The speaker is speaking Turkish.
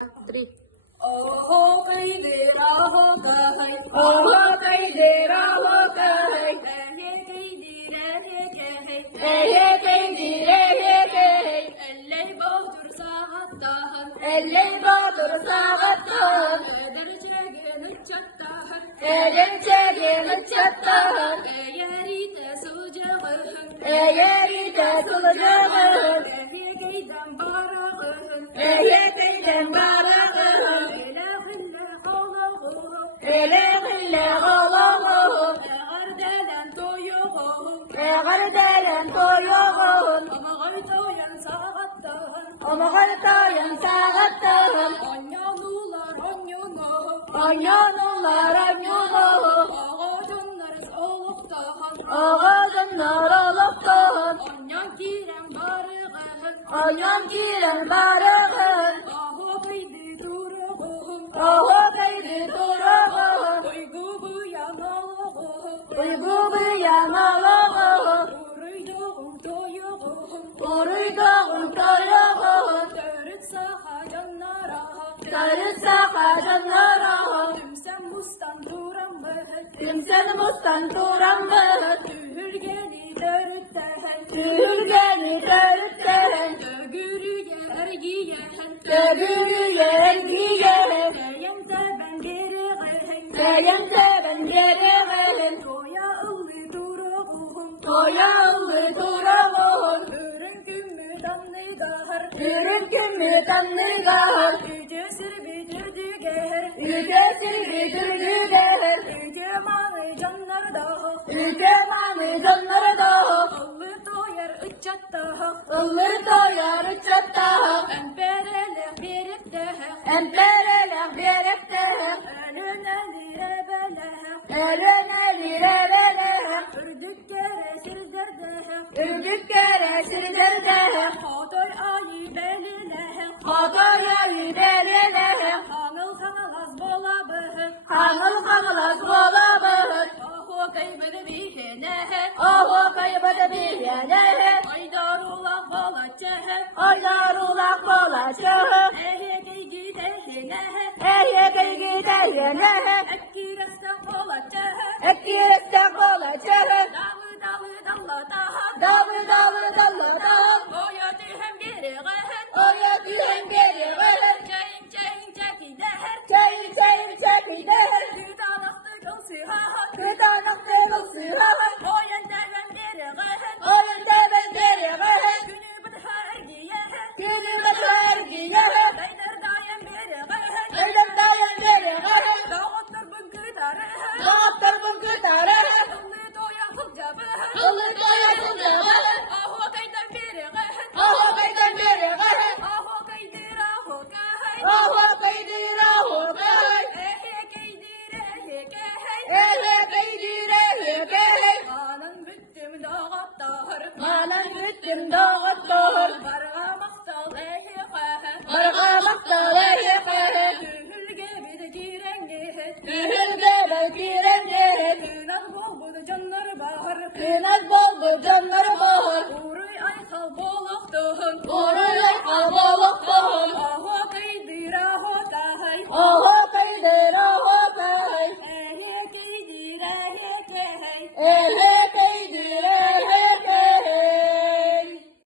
Three. Oh, kay dera ho kahay. Oh, kay dera ho kahay. Kay dera he kahay. Kay dera he kahay. Elley badur sağattahan. Elley badur sağattahan. Gerçeğini çattahan. Gerçeğini çattahan. Yerite sucağın. Yerite sucağın. Kaydan barağın. Kaydan barağın. Ele ağlamağım, Eğerdelen toyuğum, Eğerdelen toyuğum, Ama gaytayan sağattağım, Anyanular anyunu, Anyanular anyunu, Ağacınlar soluqtağım, Ağacınlar oluqtağım, Anyan kiren barığın, Anyan kiren barığın, Ahu kaydı duruğum, Ahu kaydı duruğum, Uygubu yanalığım, Uygubu yanalığım, Uruyduğum toyuğum, Uruyduğum toyuğum, Törüt sağa canlara, Törüt sağa canlara, Tümsen mustan duran bıhır, Tümsen mustan duran bıhır, Tühürgeni törütten, Tühürgeni törütten, Tögürüye ergiyen, Tögürüye ergiyen, Kayemse ben geriğen, Kayemse ben geriğen, Toya ıllı duruğum, Toya ıllı duruğum, Ürün kümmü damlıgar, Ürün kümmü damlıgar, Yüce sirbidirdi geher, Yüce sirbidirdi geher, Yüce manı canlar da, Yüce manı canlar da, Illı toyar ıçatta, Illı toyar ıçatta, Emperelek berip de, Emperelek berip de, Eline lire bele, Eline lire bele, Ürdük kere sirderde, Ürdük kere sirderde, Hadoy ayı beline, Hadoy ayı beline, Hanıl hanılaz bolabı, Hanıl hanılaz bolabı, Ahu kaybede bihene, Ahu kaybede bihene, Aydarullah balaçı, Aydarullah balaçı, Ehe geygi dehine, Ehe geygi dehine, Ekkirestek balaçı, Ekkirestek balaçı, Dalı dalı dallada, Dalı dalı dallada, Oya dihem geriğen, Oya dihem geriğen, Çayın çayın çekider, Çayın çayın çekider, Güdanaklı gılsıhan, Güdanaklı gılsıhan, Oyan deven geriğen, Oyan deven geriğen, Günü bıdha ergiyen, Günü bıdha ergiyen, Beyler dayan geriğen, Beyler dayan geriğen, Dağıttır bıngı darı, Dağıttır bıngı darı, Illı doya hılcabı, Illı doya hılcabı, Ahu kaydan geriğen, Ahu kaydan geriğen, Ahu kaydır ahu kay, Ahu kaydır ahu kay, Ehe kaydır ehe kay, Ehe kaydır ehe kay, Anan bittim dağıttır, Anan bittim dağıttır, Barga maktal ehe kay, Barga maktal ehe kay, Tühülge bir girenge, Tühülge bir girenge, Tünaz boldu canları bahar, Tünaz boldu canları bahar, Uruy aykal boluqtuğun,